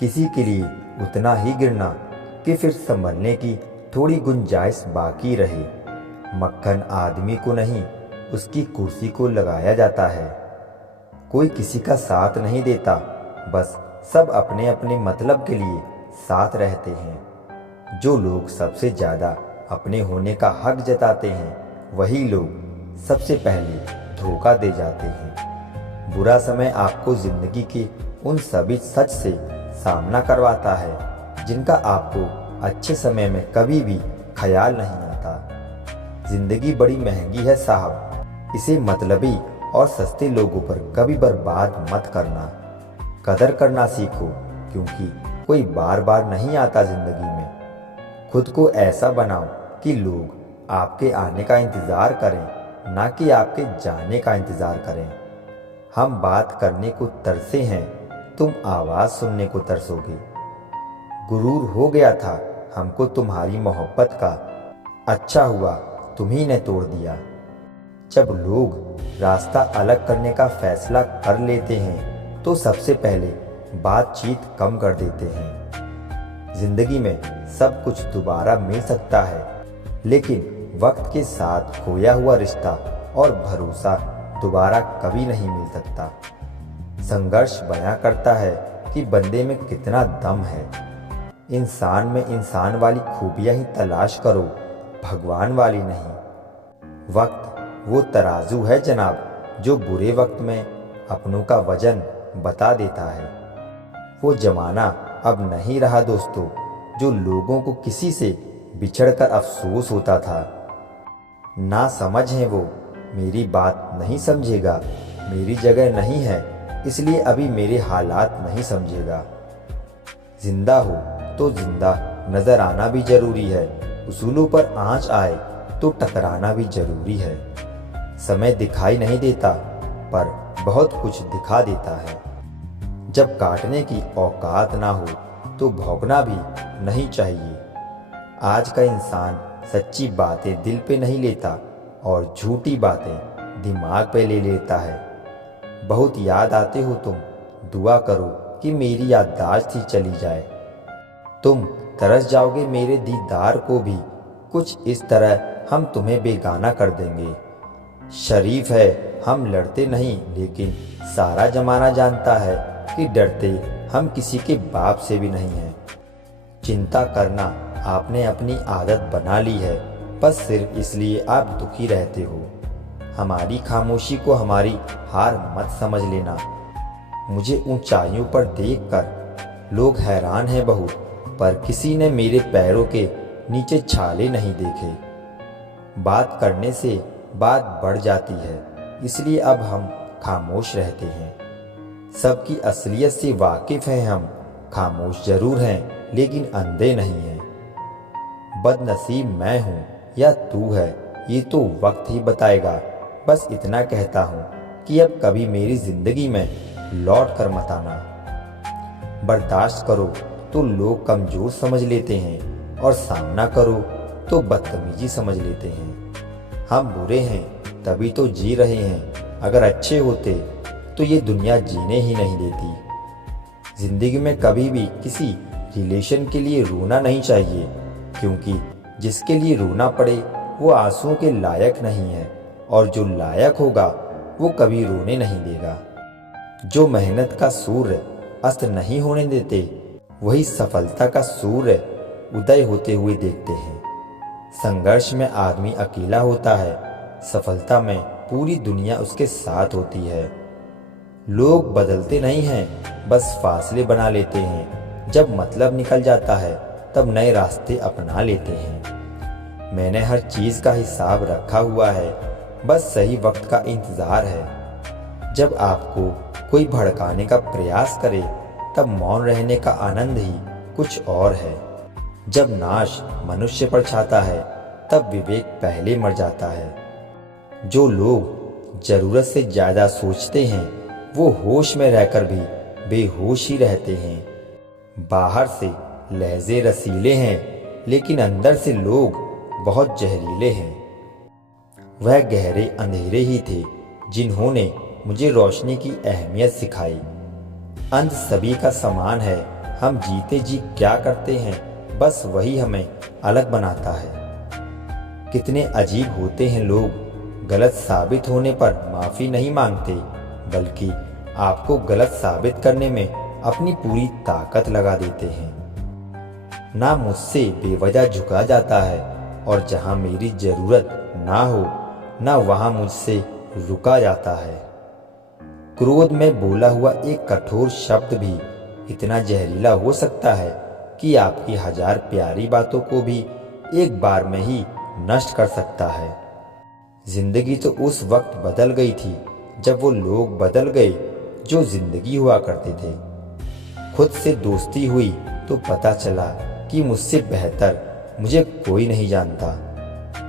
किसी के लिए उतना ही गिरना कि फिर संभलने की थोड़ी गुंजाइश बाकी रहे। मक्खन आदमी को नहीं, उसकी कुर्सी को लगाया जाता है। कोई किसी का साथ नहीं देता, बस सब अपने अपने मतलब के लिए साथ रहते हैं। जो लोग सबसे ज़्यादा अपने होने का हक जताते हैं, वही लोग सबसे पहले धोखा दे जाते हैं। बुरा समय आपको ज़िंदगी के उन सभी सच से सामना करवाता है जिनका आपको अच्छे समय में कभी भी ख्याल नहीं आता। ज़िंदगी बड़ी महंगी है साहब, इसे मतलबी और सस्ते लोगों पर कभी बर्बाद मत करना। कदर करना सीखो, क्योंकि कोई बार बार नहीं आता ज़िंदगी में। खुद को ऐसा बनाओ कि लोग आपके आने का इंतज़ार करें, ना कि आपके जाने का इंतज़ार करें। हम बात करने को तरसे हैं, तुम आवाज़ सुनने को तरसोगे। गुरूर हो गया था हमको तुम्हारी मोहब्बत का, अच्छा हुआ तुम्ही ने तोड़ दिया। जब लोग रास्ता अलग करने का फैसला कर लेते हैं तो सबसे पहले बातचीत कम कर देते हैं। जिंदगी में सब कुछ दोबारा मिल सकता है, लेकिन वक्त के साथ खोया हुआ रिश्ता और भरोसा दोबारा कभी नहीं मिल सकता। संघर्ष बयां करता है कि बंदे में कितना दम है। इंसान में इंसान वाली खूबियां ही तलाश करो, भगवान वाली नहीं। वक्त वो तराजू है जनाब, जो बुरे वक्त में अपनों का वजन बता देता है। वो जमाना अब नहीं रहा दोस्तों, जो लोगों को किसी से बिछड़कर अफसोस होता था। ना समझ है वो, मेरी बात नहीं समझेगा। मेरी जगह नहीं है, इसलिए अभी मेरे हालात नहीं समझेगा। जिंदा हो तो जिंदा नजर आना भी जरूरी है। उसूलों पर आंच आए तो टकराना भी जरूरी है। समय दिखाई नहीं देता, पर बहुत कुछ दिखा देता है। जब काटने की औकात ना हो तो भौंकना भी नहीं चाहिए। आज का इंसान सच्ची बातें दिल पे नहीं लेता और झूठी बातें दिमाग पे ले लेता है। बहुत याद आते हो तुम, दुआ करो कि मेरी याददाश्त ही चली जाए। तुम तरस जाओगे मेरे दीदार को भी, कुछ इस तरह हम तुम्हें बेगाना कर देंगे। शरीफ है हम लड़ते नहीं, लेकिन सारा जमाना जानता है कि डरते हम किसी के बाप से भी नहीं हैं। चिंता करना आपने अपनी आदत बना ली है, बस सिर्फ इसलिए आप दुखी रहते हो। हमारी खामोशी को हमारी हार मत समझ लेना। मुझे ऊंचाइयों पर देखकर लोग हैरान हैं बहुत, पर किसी ने मेरे पैरों के नीचे छाले नहीं देखे। बात करने से बात बढ़ जाती है, इसलिए अब हम खामोश रहते हैं। सबकी असलियत से वाकिफ हैं हम, खामोश जरूर हैं लेकिन अंधे नहीं हैं। बदनसीब मैं हूँ या तू है, ये तो वक्त ही बताएगा। बस इतना कहता हूँ कि अब कभी मेरी जिंदगी में लौट कर मत आना। बर्दाश्त करो तो लोग कमजोर समझ लेते हैं, और सामना करो तो बदतमीजी समझ लेते हैं। हम बुरे हैं तभी तो जी रहे हैं, अगर अच्छे होते तो ये दुनिया जीने ही नहीं देती। जिंदगी में कभी भी किसी रिलेशन के लिए रोना नहीं चाहिए, क्योंकि जिसके लिए रोना पड़े वो आंसुओं के लायक नहीं है, और जो लायक होगा वो कभी रोने नहीं देगा। जो मेहनत का सूर्य अस्त नहीं होने देते, वही सफलता का सूर्य उदय होते हुए देखते हैं। संघर्ष में आदमी अकेला होता है, सफलता में पूरी दुनिया उसके साथ होती है। लोग बदलते नहीं हैं, बस फासले बना लेते हैं। जब मतलब निकल जाता है तब नए रास्ते अपना लेते हैं। मैंने हर चीज़ का हिसाब रखा हुआ है, बस सही वक्त का इंतज़ार है। जब आपको कोई भड़काने का प्रयास करे तब मौन रहने का आनंद ही कुछ और है। जब नाश मनुष्य पर छाता है तब विवेक पहले मर जाता है। जो लोग ज़रूरत से ज़्यादा सोचते हैं वो होश में रहकर भी बेहोश ही रहते हैं। बाहर से लहजे रसीले हैं, लेकिन अंदर से लोग बहुत जहरीले हैं। वह गहरे अंधेरे ही थे जिन्होंने मुझे रोशनी की अहमियत सिखाई। अंत सभी का समान है, हम जीते जी क्या करते हैं, बस वही हमें अलग बनाता है। कितने अजीब होते हैं लोग, गलत साबित होने पर माफ़ी नहीं मांगते, बल्कि आपको गलत साबित करने में अपनी पूरी ताकत लगा देते हैं। ना मुझसे बेवजह झुका जाता है, और जहाँ मेरी ज़रूरत ना हो, ना वहाँ मुझसे रुका जाता है। क्रोध में बोला हुआ एक कठोर शब्द भी इतना जहरीला हो सकता है कि आपकी 1000 प्यारी बातों को भी एक बार में ही नष्ट कर सकता है। जिंदगी तो उस वक्त बदल गई थी जब वो लोग बदल गए जो जिंदगी हुआ करते थे। खुद से दोस्ती हुई तो पता चला कि मुझसे बेहतर मुझे कोई नहीं जानता।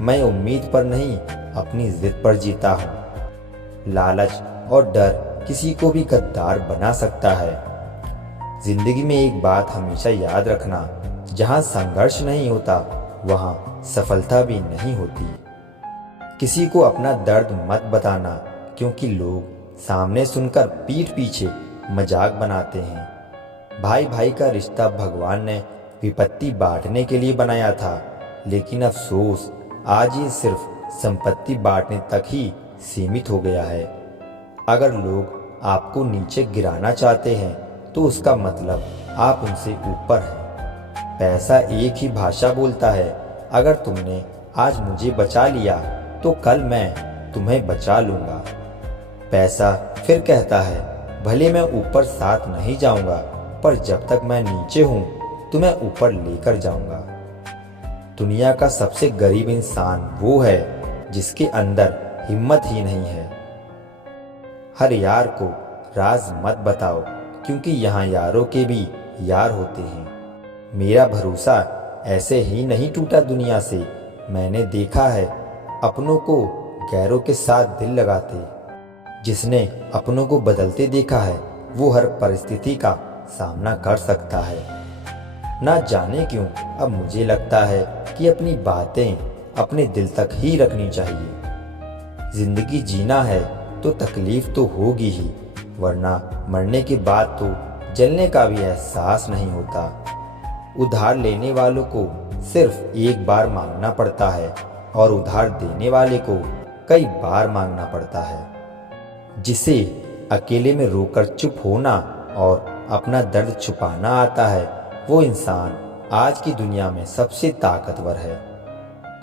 मैं उम्मीद पर नहीं, अपनी जिद पर जीता हूँ। लालच और डर किसी को भी गद्दार बना सकता है। जिंदगी में एक बात हमेशा याद रखना, जहाँ संघर्ष नहीं होता वहाँ सफलता भी नहीं होती। किसी को अपना दर्द मत बताना, क्योंकि लोग सामने सुनकर पीठ पीछे मजाक बनाते हैं। भाई भाई का रिश्ता भगवान ने विपत्ति बांटने के लिए बनाया था, लेकिन अफसोस आज ये सिर्फ संपत्ति बांटने तक ही सीमित हो गया है। अगर लोग आपको नीचे गिराना चाहते हैं तो उसका मतलब आप उनसे ऊपर हैं। पैसा एक ही भाषा बोलता है। अगर तुमने आज मुझे बचा लिया तो कल मैं तुम्हें बचा लूँगा। पैसा फिर कहता है, भले मैं ऊपर साथ नहीं जाऊँगा, पर जब तक मैं नीचे हूँ तुम्हें ऊपर लेकर जाऊँगा। दुनिया का सबसे गरीब इंसान वो है जिसके अंदर हिम्मत ही नहीं है। हर यार को राज मत बताओ, क्योंकि यहाँ यारों के भी यार होते हैं। मेरा भरोसा ऐसे ही नहीं टूटा दुनिया से। मैंने देखा है अपनों को गैरों के साथ दिल लगाते। जिसने अपनों को बदलते देखा है वो हर परिस्थिति का सामना कर सकता है। ना जाने क्यों अब मुझे लगता है कि अपनी बातें अपने दिल तक ही रखनी चाहिए। जिंदगी जीना है तो तकलीफ तो होगी ही, वरना मरने के बाद तो जलने का भी एहसास नहीं होता। उधार लेने वालों को सिर्फ एक बार मांगना पड़ता है, और उधार देने वाले को कई बार मांगना पड़ता है। जिसे अकेले में रोकर चुप होना और अपना दर्द छुपाना आता है, वो इंसान आज की दुनिया में सबसे ताकतवर है।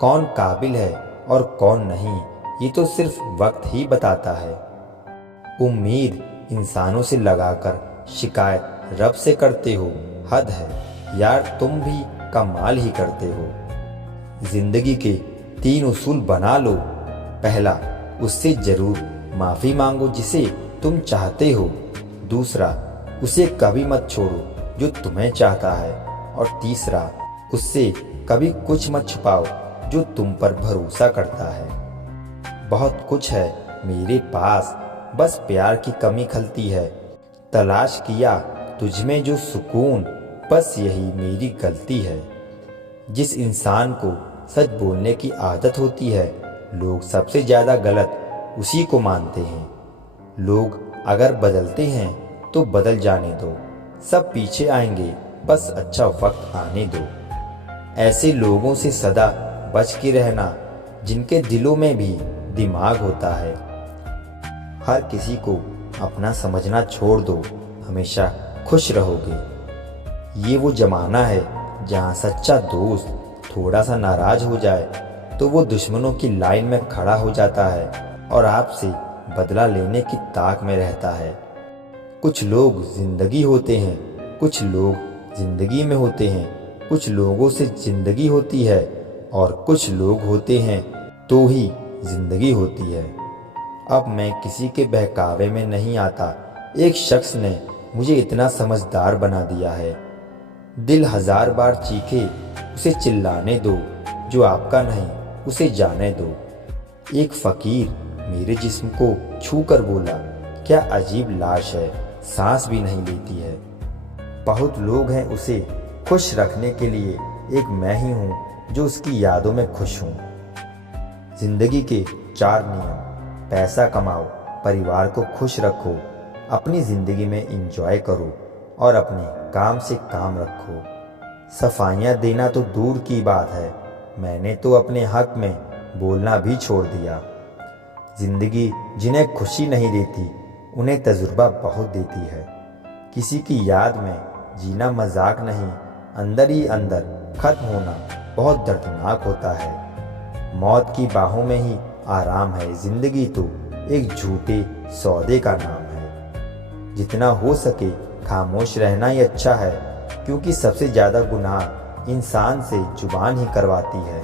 कौन काबिल है और कौन नहीं, ये तो सिर्फ वक्त ही बताता है। उम्मीद इंसानों से लगाकर शिकायत रब से करते हो, हद है यार, तुम भी कमाल ही करते हो। जिंदगी के 3 उसूल बना लो। पहला, उससे जरूर माफ़ी मांगो जिसे तुम चाहते हो। दूसरा, उसे कभी मत छोड़ो जो तुम्हें चाहता है। और तीसरा, उससे कभी कुछ मत छुपाओ जो तुम पर भरोसा करता है। बहुत कुछ है मेरे पास, बस प्यार की कमी खलती है। तलाश किया तुझमें जो सुकून, बस यही मेरी गलती है। जिस इंसान को सच बोलने की आदत होती है, लोग सबसे ज़्यादा गलत उसी को मानते हैं। लोग अगर बदलते हैं तो बदल जाने दो, सब पीछे आएंगे, बस अच्छा वक्त आने दो। ऐसे लोगों से सदा बच के रहना जिनके दिलों में भी दिमाग होता है। हर किसी को अपना समझना छोड़ दो, हमेशा खुश रहोगे। ये वो ज़माना है जहाँ सच्चा दोस्त थोड़ा सा नाराज़ हो जाए तो वो दुश्मनों की लाइन में खड़ा हो जाता है और आपसे बदला लेने की ताक में रहता है। कुछ लोग ज़िंदगी होते हैं, कुछ लोग ज़िंदगी में होते हैं, कुछ लोगों से ज़िंदगी होती है और कुछ लोग होते हैं तो ही ज़िंदगी होती है। अब मैं किसी के बहकावे में नहीं आता। एक शख्स ने मुझे इतना समझदार बना दिया है। दिल 1000 बार चीखे, उसे चिल्लाने दो। जो आपका नहीं उसे जाने दो। एक फ़कीर मेरे जिस्म को छू कर बोला, क्या अजीब लाश है, सांस भी नहीं लेती है। बहुत लोग हैं उसे खुश रखने के लिए, एक मैं ही हूँ जो उसकी यादों में खुश हूँ। जिंदगी के 4 नियम: पैसा कमाओ, परिवार को खुश रखो, अपनी ज़िंदगी में एंजॉय करो, और अपने काम से काम रखो। सफाइयाँ देना तो दूर की बात है, मैंने तो अपने हक में बोलना भी छोड़ दिया। जिंदगी जिन्हें खुशी नहीं देती उन्हें तजुर्बा बहुत देती है। किसी की याद में जीना मजाक नहीं, अंदर ही अंदर खत्म होना बहुत दर्दनाक होता है। मौत की बाहों में ही आराम है, जिंदगी तो एक झूठे सौदे का नाम है। जितना हो सके खामोश रहना ही अच्छा है, क्योंकि सबसे ज़्यादा गुनाह इंसान से जुबान ही करवाती है।